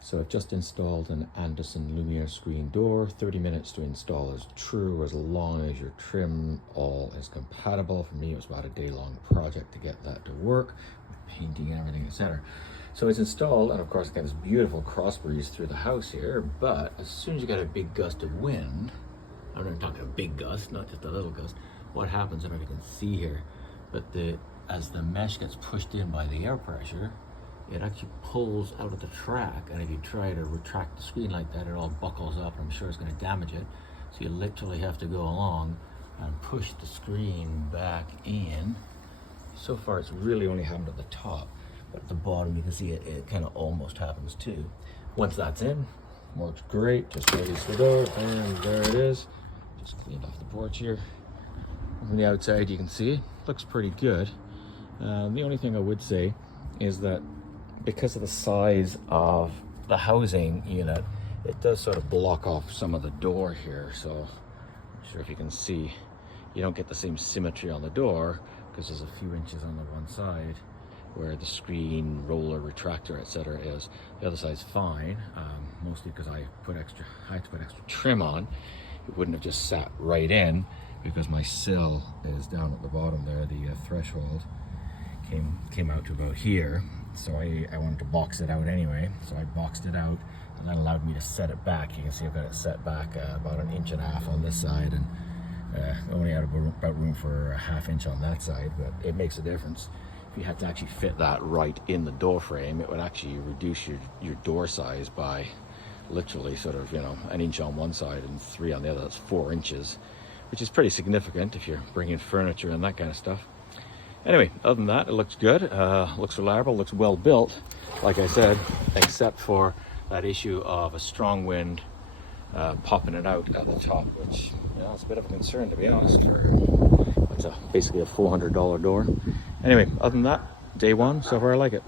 So I've just installed an Andersen LuminAire screen door. 30 minutes to install is true, as long as your trim all is compatible. For me, it was about a day-long project to get that to work, with painting and everything, etc. So it's installed, and of course, it got this beautiful cross breeze through the house here. But as soon as you get a big gust of wind, I'm not talking a big gust, not just a little gust. What happens, I don't know if you can see here, but as the mesh gets pushed in by the air pressure, it actually pulls out of the track, and if you try to retract the screen like that, it all buckles up, and I'm sure it's going to damage it. So you literally have to go along and push the screen back in. So far it's really only happened at the top, but at the bottom you can see it kind of almost happens too. Once that's in, works great. Just release the door, and there it is. Just cleaned off the porch here. From the outside you can see, looks pretty good. The only thing I would say is that because of the size of the housing unit, it does sort of block off some of the door here. So I'm not sure if you can see, you don't get the same symmetry on the door because there's a few inches on the one side where the screen, roller, retractor, etc. is. The other side's fine, mostly because I had to put extra trim on. It wouldn't have just sat right in because my sill is down at the bottom there. The threshold came out to about here. So I wanted to box it out anyway, so I boxed it out, and that allowed me to set it back. You can see I've got it set back about 1.5 inches on this side, and only had about room for a 1/2 inch on that side, but it makes a difference. If you had to actually fit that right in the door frame, it would actually reduce your door size by literally sort of, 1 inch on one side and 3 on the other. That's 4 inches, which is pretty significant if you're bringing furniture and that kind of stuff. Anyway, other than that, it looks good, looks reliable, looks well built, like I said, except for that issue of a strong wind popping it out at the top, which it's a bit of a concern, to be honest. It's basically a $400 door. Anyway, other than that, day one, so far I like it.